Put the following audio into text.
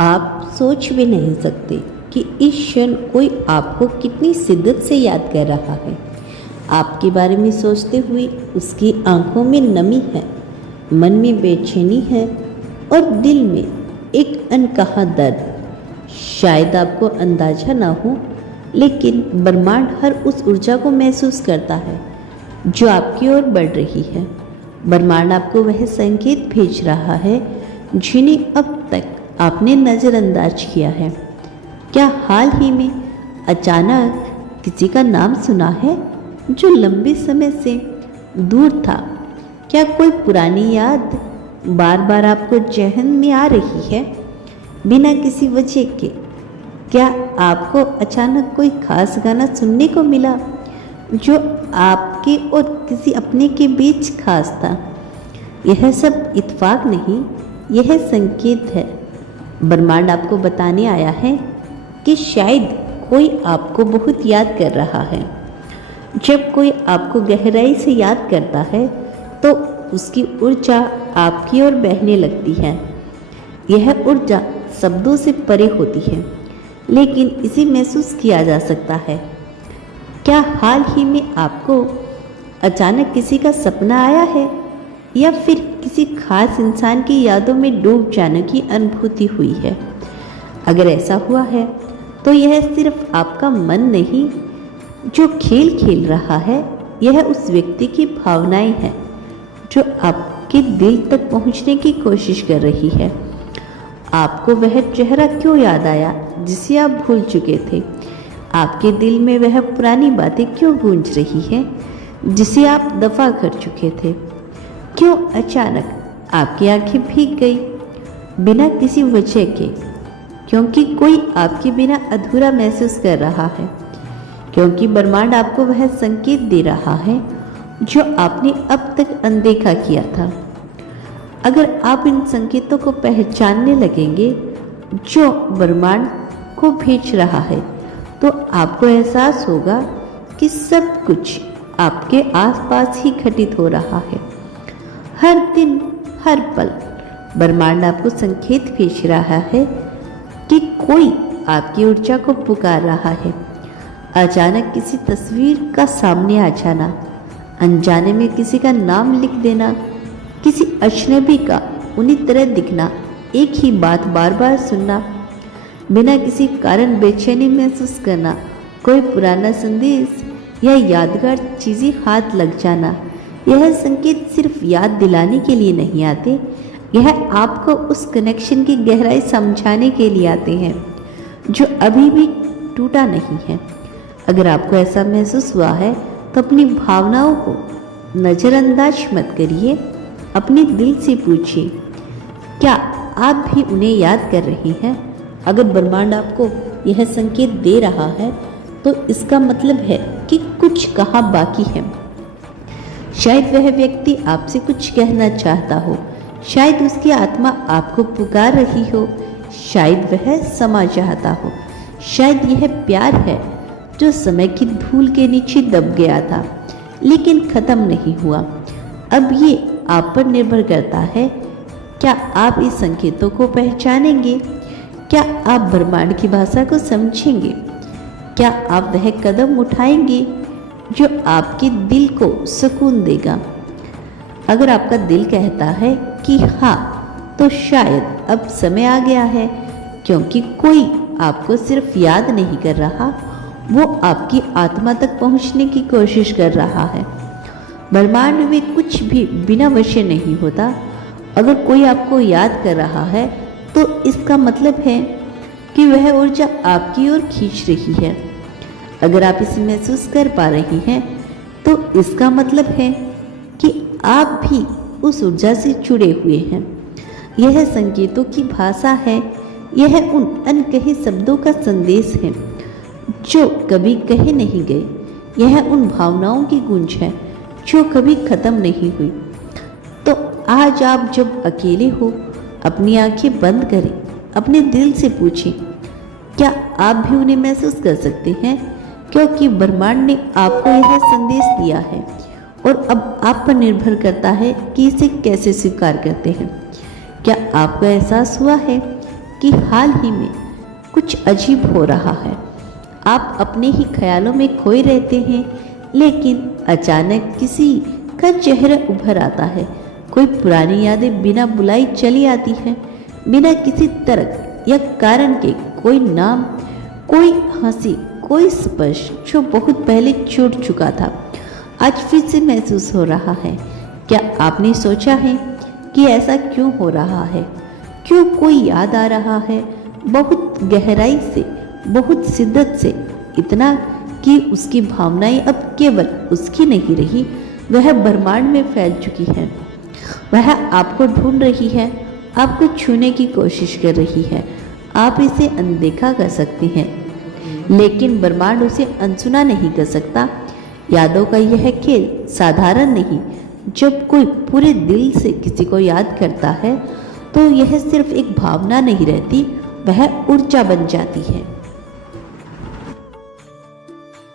आप सोच भी नहीं सकते कि इस क्षण कोई आपको कितनी शिद्दत से याद कर रहा है। आपके बारे में सोचते हुए उसकी आंखों में नमी है, मन में बेचैनी है और दिल में एक अनकहा दर्द। शायद आपको अंदाजा ना हो, लेकिन ब्रह्मांड हर उस ऊर्जा को महसूस करता है जो आपकी ओर बढ़ रही है। ब्रह्मांड आपको वह संकेत भेज रहा है जिन्हें अब तक आपने नज़रअंदाज किया है। क्या हाल ही में अचानक किसी का नाम सुना है जो लंबे समय से दूर था? क्या कोई पुरानी याद बार बार आपको जहन में आ रही है बिना किसी वजह के? क्या आपको अचानक कोई खास गाना सुनने को मिला जो आपके और किसी अपने के बीच खास था? यह सब इत्तेफाक नहीं, यह संकेत है। ब्रह्मांड आपको बताने आया है कि शायद कोई आपको बहुत याद कर रहा है। जब कोई आपको गहराई से याद करता है तो उसकी ऊर्जा आपकी ओर बहने लगती है। यह ऊर्जा शब्दों से परे होती है, लेकिन इसे महसूस किया जा सकता है। क्या हाल ही में आपको अचानक किसी का सपना आया है या फिर किसी खास इंसान की यादों में डूब जाने की अनुभूति हुई है? अगर ऐसा हुआ है तो यह सिर्फ आपका मन नहीं जो खेल खेल रहा है, यह उस व्यक्ति की भावनाएं हैं जो आपके दिल तक पहुंचने की कोशिश कर रही है। आपको वह चेहरा क्यों याद आया जिसे आप भूल चुके थे? आपके दिल में वह पुरानी बातें क्यों गूंज रही है जिसे आप दफा कर चुके थे? क्यों अचानक आपकी आंखें भीग गई बिना किसी वजह के? क्योंकि कोई आपके बिना अधूरा महसूस कर रहा है। क्योंकि ब्रह्मांड आपको वह संकेत दे रहा है जो आपने अब तक अनदेखा किया था। अगर आप इन संकेतों को पहचानने लगेंगे जो ब्रह्मांड को भेज रहा है, तो आपको एहसास होगा कि सब कुछ आपके आसपास ही घटित हो रहा है। हर दिन, हर पल ब्रह्मांड आपको संकेत भेज रहा है कि कोई आपकी ऊर्जा को पुकार रहा है। अचानक किसी तस्वीर का सामने आ जाना, अनजाने में किसी का नाम लिख देना, किसी अजनबी का उन्हीं तरह दिखना, एक ही बात बार बार सुनना, बिना किसी कारण बेचैनी महसूस करना, कोई पुराना संदेश या यादगार चीज़ें हाथ लग जाना, यह संकेत सिर्फ याद दिलाने के लिए नहीं आते, यह आपको उस कनेक्शन की गहराई समझाने के लिए आते हैं जो अभी भी टूटा नहीं है। अगर आपको ऐसा महसूस हुआ है तो अपनी भावनाओं को नज़रअंदाज मत करिए। अपने दिल से पूछिए, क्या आप भी उन्हें याद कर रहे हैं? अगर ब्रह्मांड आपको यह संकेत दे रहा है तो इसका मतलब है कि कुछ कहा बाकी है। शायद वह व्यक्ति आपसे कुछ कहना चाहता हो, शायद उसकी आत्मा आपको पुकार रही हो, शायद वह समा चाहता हो, शायद यह प्यार है जो समय की धूल के नीचे दब गया था लेकिन ख़त्म नहीं हुआ। अब ये आप पर निर्भर करता है, क्या आप इस संकेतों को पहचानेंगे? क्या आप ब्रह्मांड की भाषा को समझेंगे? क्या आप वह कदम उठाएंगे जो आपके दिल को सुकून देगा? अगर आपका दिल कहता है कि हाँ, तो शायद अब समय आ गया है, क्योंकि कोई आपको सिर्फ याद नहीं कर रहा, वो आपकी आत्मा तक पहुंचने की कोशिश कर रहा है। ब्रह्मांड में कुछ भी बिना वजह नहीं होता। अगर कोई आपको याद कर रहा है तो इसका मतलब है कि वह ऊर्जा आपकी ओर खींच रही है। अगर आप इसे महसूस कर पा रही हैं तो इसका मतलब है कि आप भी उस ऊर्जा से जुड़े हुए हैं। यह संकेतों की भाषा है, यह उन अनकहे शब्दों का संदेश है जो कभी कहे नहीं गए, यह उन भावनाओं की गूंज है जो कभी खत्म नहीं हुई। तो आज आप जब अकेले हो, अपनी आंखें बंद करें, अपने दिल से पूछें, क्या आप भी उन्हें महसूस कर सकते हैं? क्योंकि ब्रह्मांड ने आपको यह संदेश दिया है और अब आप पर निर्भर करता है कि इसे कैसे स्वीकार करते हैं। क्या आपको एहसास हुआ है कि हाल ही में कुछ अजीब हो रहा है। आप अपने ही ख्यालों में खोए रहते हैं, लेकिन अचानक किसी का चेहरा उभर आता है। कोई पुरानी यादें बिना बुलाई चली आती हैं, बिना किसी तर्क या कारण के। कोई नाम, कोई हंसी, कोई स्पर्श जो बहुत पहले छूट चुका था, आज फिर से महसूस हो रहा है। क्या आपने सोचा है कि ऐसा क्यों हो रहा है? क्यों कोई याद आ रहा है बहुत गहराई से, बहुत शिद्दत से, इतना कि उसकी भावनाएं अब केवल उसकी नहीं रही, वह ब्रह्मांड में फैल चुकी हैं। वह आपको ढूंढ रही है, आपको छूने की कोशिश कर रही है। आप इसे अनदेखा कर सकते हैं, लेकिन ब्रह्मांड उसे अनसुना नहीं कर सकता। यादों का यह खेल साधारण नहीं। जब कोई पूरे दिल से किसी को याद करता है, तो यह सिर्फ एक भावना नहीं रहती, वह ऊर्जा बन जाती है।